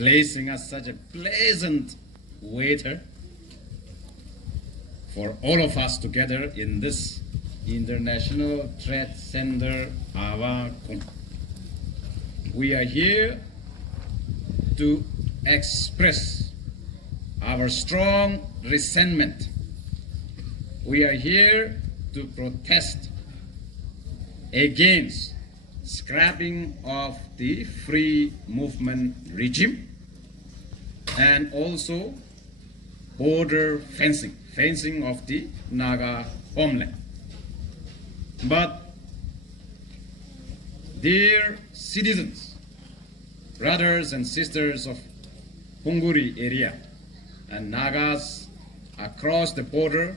placing us such a pleasant weather for all of us together in this International Trade Center AWA. We are here to express our strong resentment. We are here to protest against scrapping of the free movement regime and also border fencing of the Naga homeland. But dear citizens, brothers and sisters of Punguri area and Nagas across the border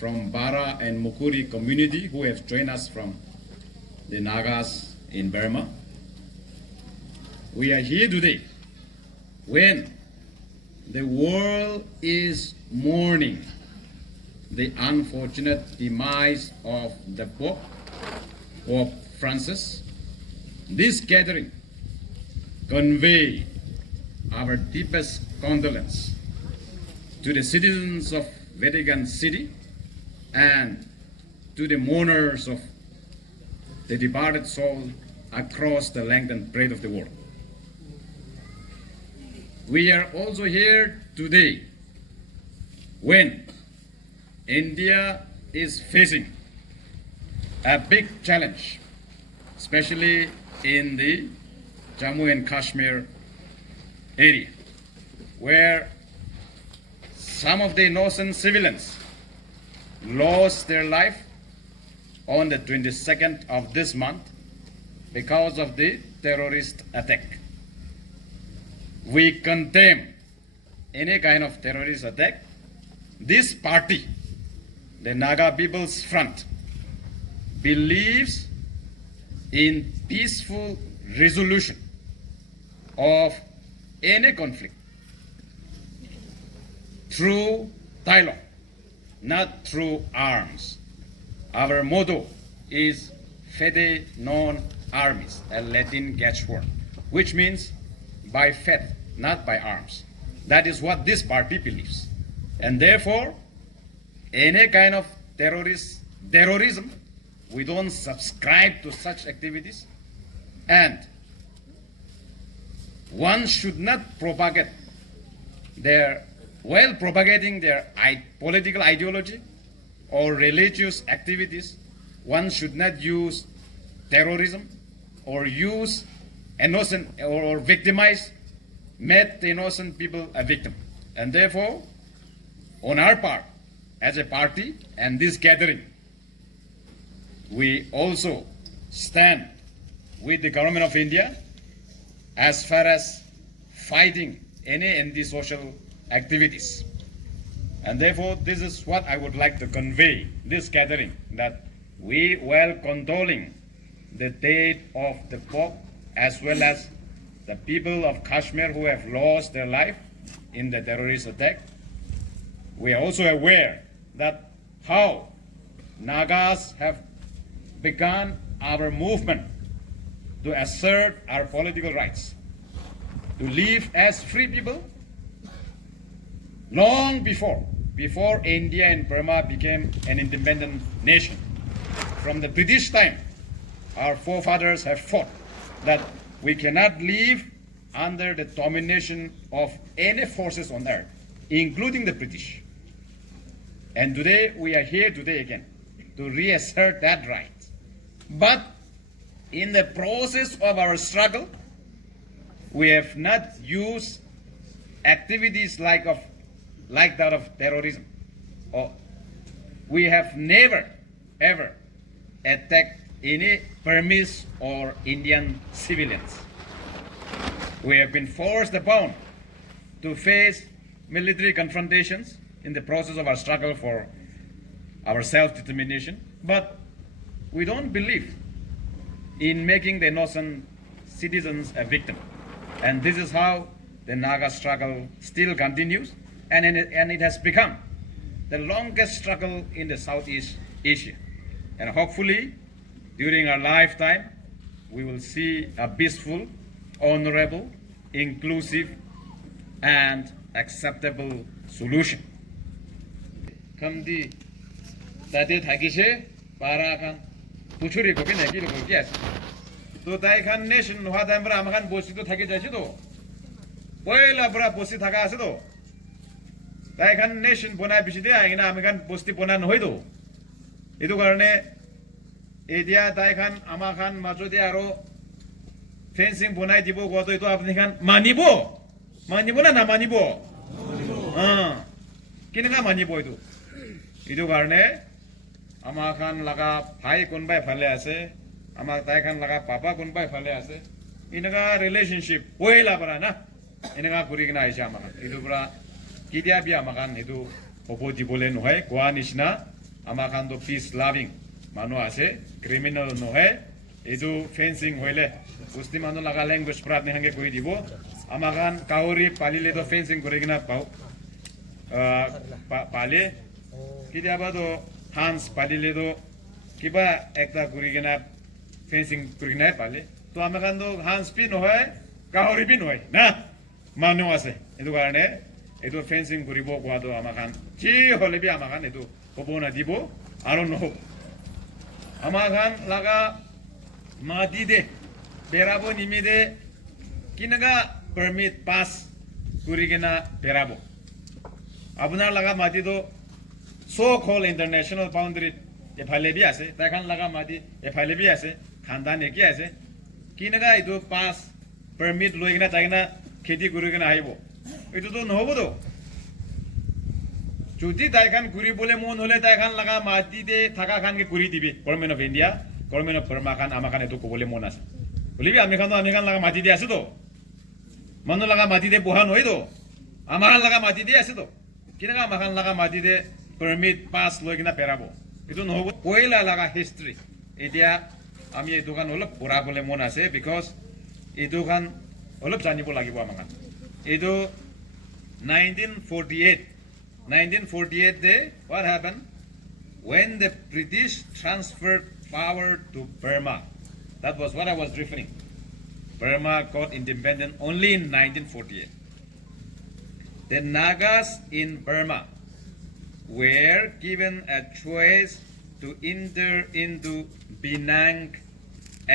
from Bara and Mukuri community who have joined us from the Nagas in Burma, we are here today when the world is mourning the unfortunate demise of the Pope Francis. This gathering convey our deepest condolence to the citizens of Vatican City and to the mourners of the departed soul across the length and breadth of the world. We are also here today when India is facing a big challenge, especially in the Jammu and Kashmir area, where some of the innocent civilians lost their life on the 22nd of this month because of the terrorist attack. We condemn any kind of terrorist attack. This party, the Naga People's Front, believes in peaceful resolution of any conflict through dialogue, not through arms. Our motto is Fide non armis, a Latin catchword, which means by faith, not by arms. That is what this party believes. And therefore, any kind of terrorism, we don't subscribe to such activities, and one should not propagate while propagating their political ideology or religious activities, one should not use terrorism or use innocent or victimize, make the innocent people a victim. And therefore, on our part, as a party and this gathering, we also stand with the government of India as far as fighting any anti-social activities. And therefore, this is what I would like to convey this gathering, that we, while condoling the death of the Pope as well as the people of Kashmir who have lost their life in the terrorist attack, we are also aware that how Nagas have begun our movement to assert our political rights, to live as free people long before India and Burma became an independent nation. From the British time, our forefathers have fought that we cannot live under the domination of any forces on earth, including the British. And today, we are here today again to reassert that right. But in the process of our struggle, we have not used activities like that of terrorism. Or we have never, ever attacked any Burmese or Indian civilians. We have been forced upon to face military confrontations in the process of our struggle for our self-determination, but we don't believe in making the innocent citizens a victim. And this is how the Naga struggle still continues, and it has become the longest struggle in the Southeast Asia. And hopefully, during our lifetime, we will see a peaceful, honorable, inclusive, and acceptable solution. Kamdi tade thagise para kan puchuri ko bine gilo ko kias. To dai kan nation hwa damra amakan bosi to thagi jaisi to. Poila bra bosi thaga ase to. Dai kan nation bonai biside aina amakan bosti bonan hoi to. Edu karone এডিয়া তাইখান আমাখান মাজতে আৰু fencing বনাই দিব গতো এটো আপুনি খান মানিব মানিব না না মানিব কিনকা মানিব এটো এটো কাৰণে আমাখান লাগা ভাই কোনবাই ফালে আছে আমাক তাইখান লাগা পাপা কোনবাই ফালে আছে ইনকা ৰিলেশনশিপ ওইলা পৰা না ইনকা কৰি কিনা আইছে আমাক এটো পৰা কিদিয়া বি আমাখান এটো হব দিবলে নহয় কোৱা নিচিনা আমাখান তো পিস লাভিং মানুহ আছে ক্রিমিনাল নহয় এটো ফেন্সিং হইলে কুস্তি মানুহ লাগা ল্যাঙ্গুয়েজ প্রাত নেহাঙ্গে কই দিব আমাগান কাউরি পালিলে তো ফেন্সিং করে কিনা পাও পালে কিদাবা তো হান্স পালিলে তো কিবা একটা করি কিনা ফেন্সিং করি কিনা পালে তো আমাগান তো হান্স পি নহয় কাউরি পি নহয় না মানুহ আছে এটো কারণে এটো ফেন্সিং করিব কোয়াটো আমাগান যি হলে বি আমাগান এটো হব না দিব আৰু নহব আমাখান লাগা মাটি দে বেরাবো নিমিদে কিনগা পারমিট পাস করি কিনা বেরাবো আপনার লাগা মাটি তো সো কল ইন্টারন্যাশনাল বাউন্ডারি এফালে বি আছে তাইখান লাগা মাটি এফালে বি আছে খানদান একি আছে কিনগা এটো পাস পারমিট লৈ কিনা তাইনা খেতি করি কিনা আইব এটো তো নহব তো যদি তাইখান ঘুরিবলে মন হলে তাইখান লাগা মাটিতে থাকা খানকে ঘুরি দিবি government of India government of Burma খান আমাখান এটো কবলে মন আছে বলিবি আমি খান লাগা মাটিতে আছে তো মানুহ লাগা মাটিতে বহা নহয় তো আমাখান লাগা মাটিতে আছে তো কিনকা আমাখান লাগা মাটিতে পারমিট পাস লৈ কিনা পেরাব এটো নহব পয়লা লাগা হিস্ট্রি এতিয়া আমি এটো খান অলপ পড়াবলে মন আছে বিকজ এটো খান অলপ জানিব লাগিব আমাখান এটো 1948 day, what happened? When the British transferred power to Burma. That was what I was referring. Burma got independent only in 1948. The Nagas in Burma were given a choice to enter into Penang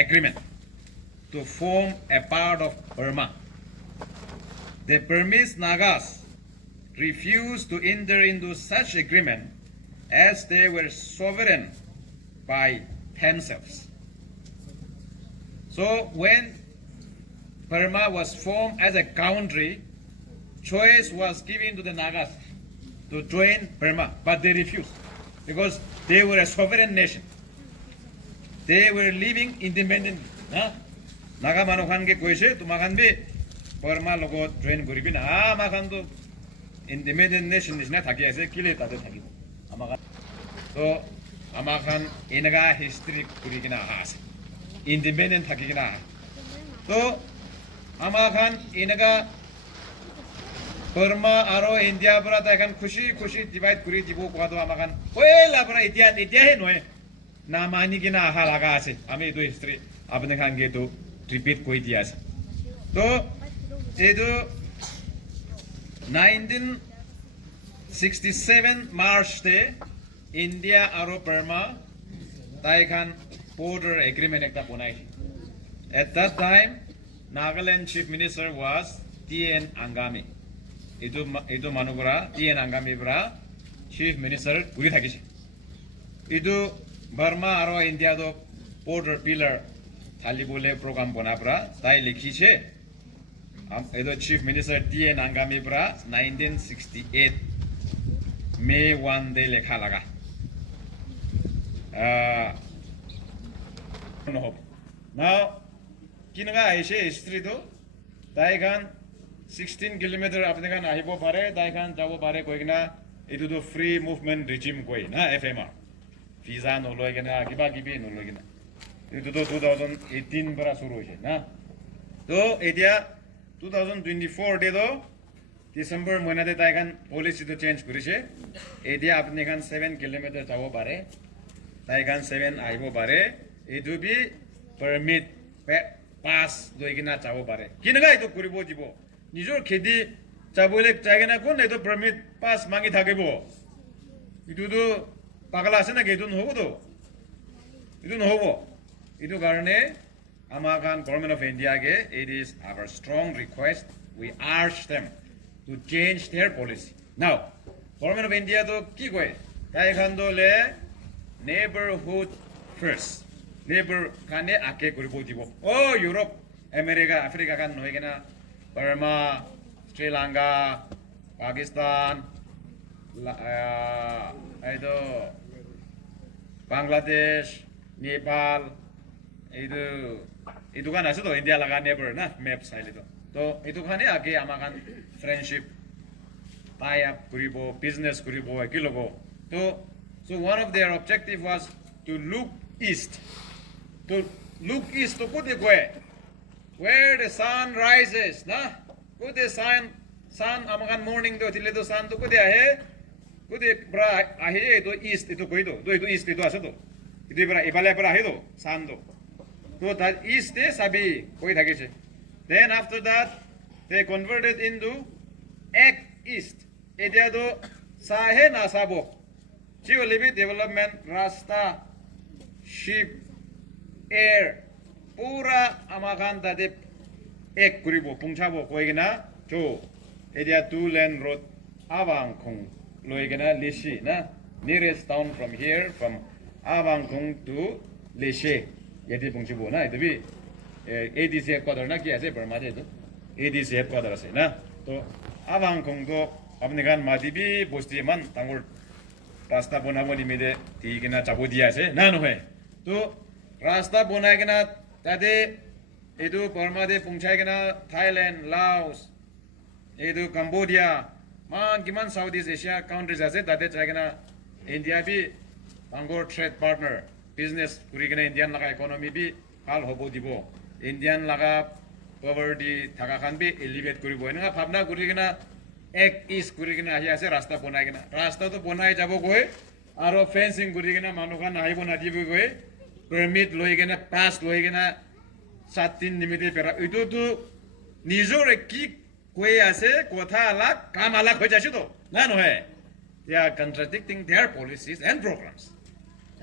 Agreement to form a part of Burma. The Burmese Nagas refused to enter into such agreement as they were sovereign by themselves. So when Burma was formed as a country, choice was given to the Nagas to join Burma, but they refused because they were a sovereign nation. They were living independently. Naga Manokhan ke koise tumakhan bi Burma logot join koribi na makhan to independent nation nisna thaki ase kile tade thaki amakan so amakan enaga history kuri kina ase independent thaki kina so amakan enaga Burma aro India pura ta ekan khushi divide kuri dibo kwado amakan oela pura itia he noe na mani kina aha laga ase ami etu history apne khan ge to repeat koi dia ase to etu 1967 March day, India aro Burma taikhan border agreement ekta bonai. At that time, Nagaland Chief Minister was T.N. Angami. Itu manubra T.N. Angami bra Chief Minister guri thakise. Itu Burma aro India do border pillar thali bole program bonabra tai likhise. Edo Chief Minister T.N. Angami bra 1968 May 1 day lekha laga. Now, kinga aise history do daigan 16 kilometer apne kan ahibo pare daigan jabo pare koigna etu do free movement regime koi na FMR visa no loigena kiba kibi no loigena etu do 2018 bara shuru hoise na to etia 2024 day do December monate daigan policy to change kurise etia apne kan 7 kilometer jabo pare daigan 7 ahibo pare etu bi permit pass loigena jabo pare kinga etu kuribo jibo নিজর খেদি চাবলে চাইগেনা কোন এইটো permit pass মাগি থাকিব ইটো তো পাগলা আছে নাকি এইটো নহব তো এইটো নহব এইটো কারণে আমাকান গভর্নমেন্ট অফ ইন্ডিয়া কে it is our strong request we urge them to change their policy now government of India তো কি কয় তাই খান দলে neighborhood first neighbor খানে আকে কৰিব দিব ও ইউরোপ আমেরিকা আফ্রিকা খান নহয় কিনা বার্মা শ্রীলঙ্কা পাকিস্তান এইটো বাংলাদেশ নেপাল এইটো খান আছে তো ইন্ডিয়া লাগা নেইবাৰ না মেপ চাইলে তো এইটো খানে আগে আমাকান friendship tie up koribo business koribo ekilogo to so one of their objective was to look east to kode goe where the sun rises na kode sun amakan morning do tile to sun to kode ahe kode bra ahe to east to koi do to east to ase to ide bra ibale bra ahe do sun do to that east de sabi koi thakise then after that they converted into act east এতিয়া তো চাহে না চাব জিওলিবি development রাস্তা sheep air পুরা আমাকান তাতে এক করিব পৌঁছাব কইগিনা তো এতিয়া 2 লেন রোড আবাংখং লইগিনা লিসি না nearest town from here from আবাংখং to লিসি এটি পৌঁছিব না এতবি এডিসি হেডকোয়ার্টার না কি আছে বার্মাতে তো এডিসি হেডকোয়ার্টার আছে না তো আবাংখং তো আপনি গান মাতিবি বস্তি মান তাঙ্গর রাস্তা বনাবো নিমিদে ঠিকিনা চাবো দিয়া আছে না নহয় তো রাস্তা বনাই কিনা তাতে এইটো বর্মাতে পৌঁছাই কিনা থাইল্যান্ড লাওস এইটো কম্বোডিয়া মান কিমান সাউথ ইস্ট এশিয়া কাউন্ট্রিজ আছে তাতে চাই কিনা ইন্ডিয়া বি তাঙ্গর ট্রেড পার্টনার বিজনেস করি কিনা ইন্ডিয়ান লাগা ইকোনমি বি ভাল হব দিব ইন্ডিয়ান লাগা পভার্টি থাকা খান বি এলিভেট কৰিব এনেকা ভাবনা কৰি কিনা এক ইস কৰি কিনে আহি আছে ৰাস্তা বনাই কিনা ৰাস্তাটো বনাই যাব গৈ আৰু ফেন্সিং কৰি কিনে মানুহখান আহিব নাদিব গৈ পারমিট লৈ কিনে পাস লৈ কিনে 7 নিমিতে পেৰা এইটোতো নিজৰে কি কৈ আছে কথা আলাক কাম আলাক হৈ যাইছে তো না নহয় they are contradicting their policies and programs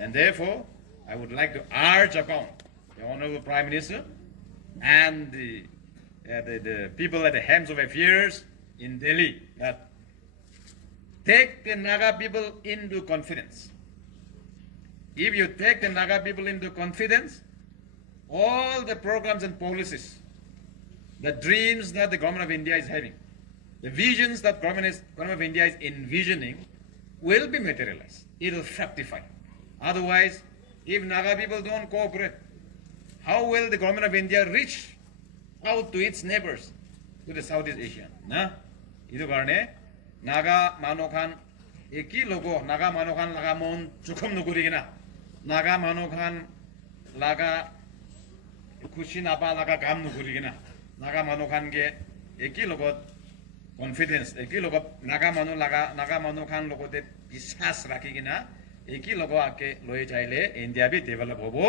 and therefore I would like to urge upon the honorable prime minister and the people at the helms of affairs in Delhi that take the Naga people into confidence. If you take the Naga people into confidence, all the programs and policies, the dreams that the government of India is having, the visions that government of India is envisioning will be materialized. It will fructify. Otherwise, if Naga people don't cooperate, how will the government of India reach out to its neighbors, to the Southeast Asia? Nah? Itu karena naga manokan eki logo naga manokan laga mon cukup nuguri kena naga manokan laga kusin apa laga gam nuguri kena naga manokan ke eki logo confidence eki logo naga manokan logo de bisas raki kena eki logo ake loe jaile India bi develop hobo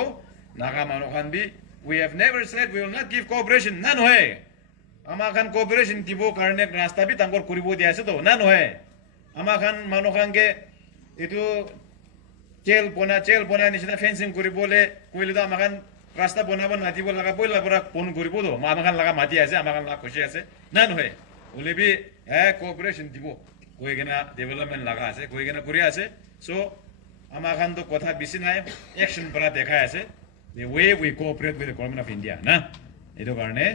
naga manokan bi we have never said we will not give cooperation none way আমাখান cooperation দিব কারণে রাস্তা B তাঙ্গর করিব দিয়া আছে তো না নহয় আমাখান মানুখানকে এটু চেল বনা নিচিনা ফেন্সিং করিবলে কইলে তো আমাখান রাস্তা বনাব না দিব লাগা পইলা পরা ফোন করিব তো আমাখান লাগা মাতি আছে আমাখান লাগা খুশি আছে না নহয় বলে বি কোঅপারেশন দিব কই গেনা ডেভেলপমেন্ট লাগা আছে কই গেনা করি আছে সো আমাখান তো কথা বেশি নাই অ্যাকশন পরা দেখা আছে the way we cooperate with the government of India না এটো কারণে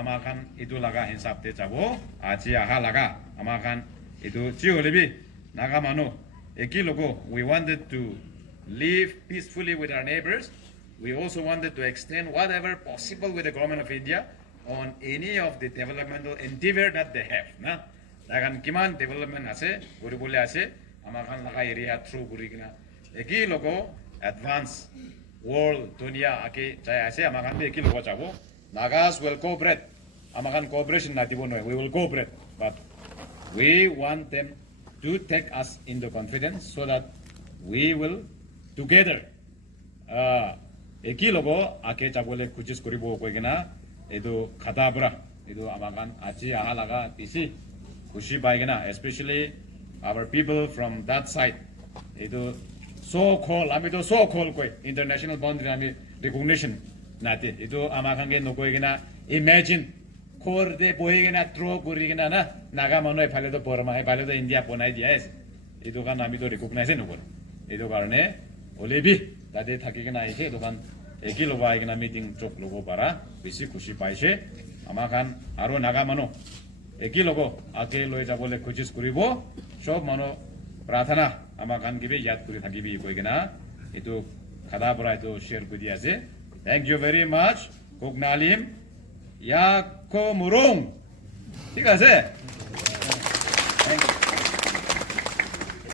আমাখান itu laga hinsapte chabo aji aha laga amakan itu chiolibi naga manu eki logo we wanted to live peacefully with our neighbors we also wanted to extend whatever possible with the government of India on any of the developmental endeavor that they have na lagan kiman development ase goribole ase amakan laga area through gurigina eki logo advance world dunia ake jai ase amakan eki logo chabo Nagas will cooperate. Amakan cooperation na tibo noy. We will cooperate, but we want them to take us into confidence so that we will together. Eki logo ake chabole kuchis koribo koigena. Edo kadabra. Edo amakan achi ahalaga isi খুশি পাই কিনা especially our people from that side এইটো so called আমি তো so called কই international boundary আমি recognition নাতে এইটো আমাক হাঙ্গে নকই কিনা imagine খোর দে বহি কিনা থ্রো করি কিনা না নাগা মানুহ এফালে তো বৰ্মা এফালে তো ইণ্ডিয়া বনাই দিয়া আছে এইটো কাৰণ আমি তো ৰিকগনাইজে নকৰো এইটো কাৰণে ওলেবি তাতে থাকি কিনা আহিছে দোকান একই লব আহি কিনা মিটিং চক ল'ব পাৰা বেছি খুশি পাইছে আমাৰ খান আৰু নাগা মানুহ একই লব আগে লৈ যাবলৈ কোচিছ কৰিব সব মানুহ প্ৰাৰ্থনা আমাৰ খান কিবি ইয়াত কৰি থাকিবি কৈ কিনা এইটো খাদা পৰা এইটো শ্বেয়াৰ কৰি দি আছে থ্যাংক ইউ ভেৰি মাছ কোকনালিম ইয়াকো মুৰুং ঠিক আছে